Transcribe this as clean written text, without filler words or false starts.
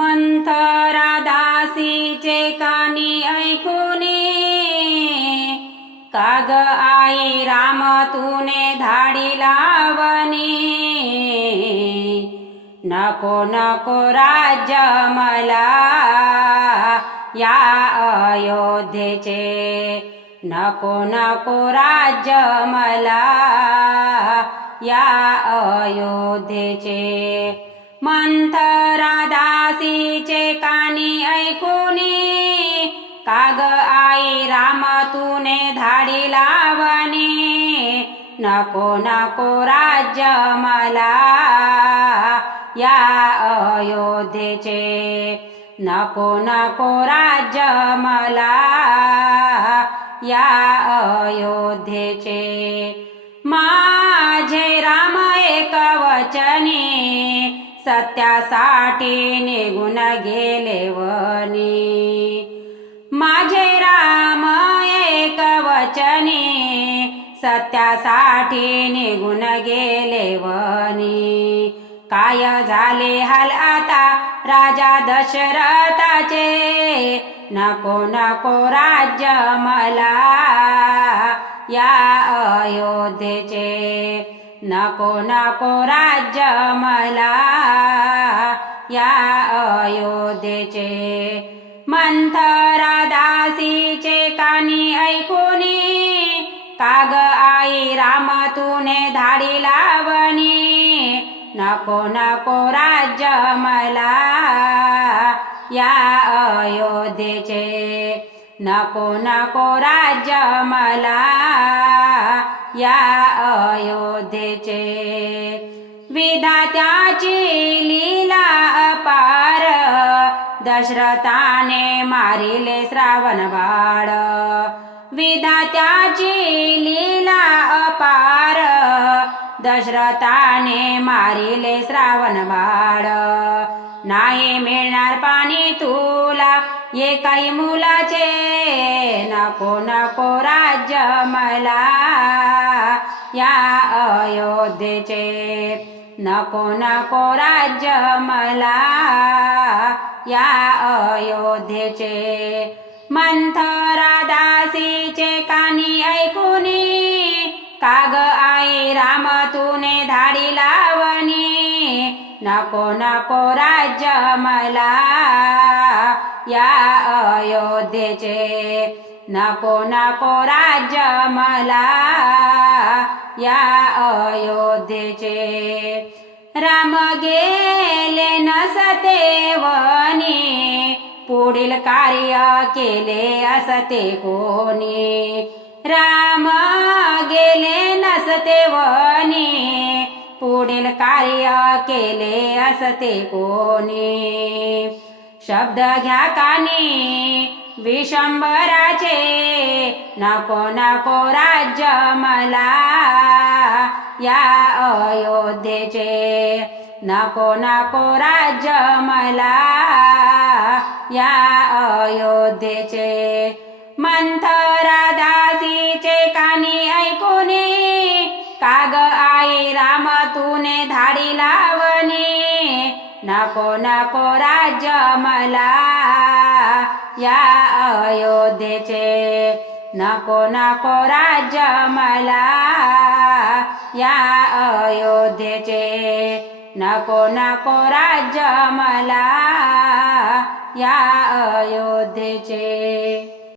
मंथरा दासीचे कानी ऐकुनी, काग आई राम तूने धाडी लावणी। नको नको राज्य मला या अयोध्येचे, नको नको राज्य मला या अयोध्येचे। मंथरा दासीचे कानी ऐकुनी, काग आई राम तूने धाडी लावणी। नको नको राज्य मला या अयोध्येचे, नको नको राज्य मला या अयोध्येचे। माझे राम एक वचनी, सत्यासाठी निघून गेले वनी। माझे राम एक वचनी, सत्यासाठी निघून गेले वनी। काय झाले हाल आता राजा दशरथाचे, नको नको राज्य मला या अयोध्येचे, नको नको राज्य मला या अयोध्येचे। मंथरा दासीचे कानी ऐकुनी, काग आई राम तूने धाडी लावणी। नको नको राज्य मला या अयोध्येचे, नको नको राज्य मला या अयोध्येचे। विधात्याची लीला अपार, दशरथाने मारिले श्रावण बाळ। विधात्याची लीला अपार, दशरथाने मारिले श्रावण बाळ। नाही मिळणार पाणी तुला एकाही मुलाचे, नको नको राज्य मला या अयोध्येचे, नको नको राज्य मला या अयोध्येचे। मंथरा दासीचे कानी ऐकुनी, काग आई राम तूने धाडी लावणी। नको नको राज्य मला या अयोध्येचे, नको नको राज्य मला या अयोध्येचे। राम गेले नसते वनी, पुढील कार्य केले असते कोणी। राम गेले नसते वनी, पुढील कार्य केले असते कोणी। शब्द घ्या कानी विशंभराचे, नको नको राज्य मला या अयोध्येचे, नको नको राज्य मला या अयोध्येचे। मंथरा दासीचे कानी ऐकुनी, काग आई राम तूने धाडी लावणी। नको नको राज्य मला या अयोध्येचे, नको नको राज्य मला या अयोध्येचे, नको नको राज्य मला या अयोध्येचे।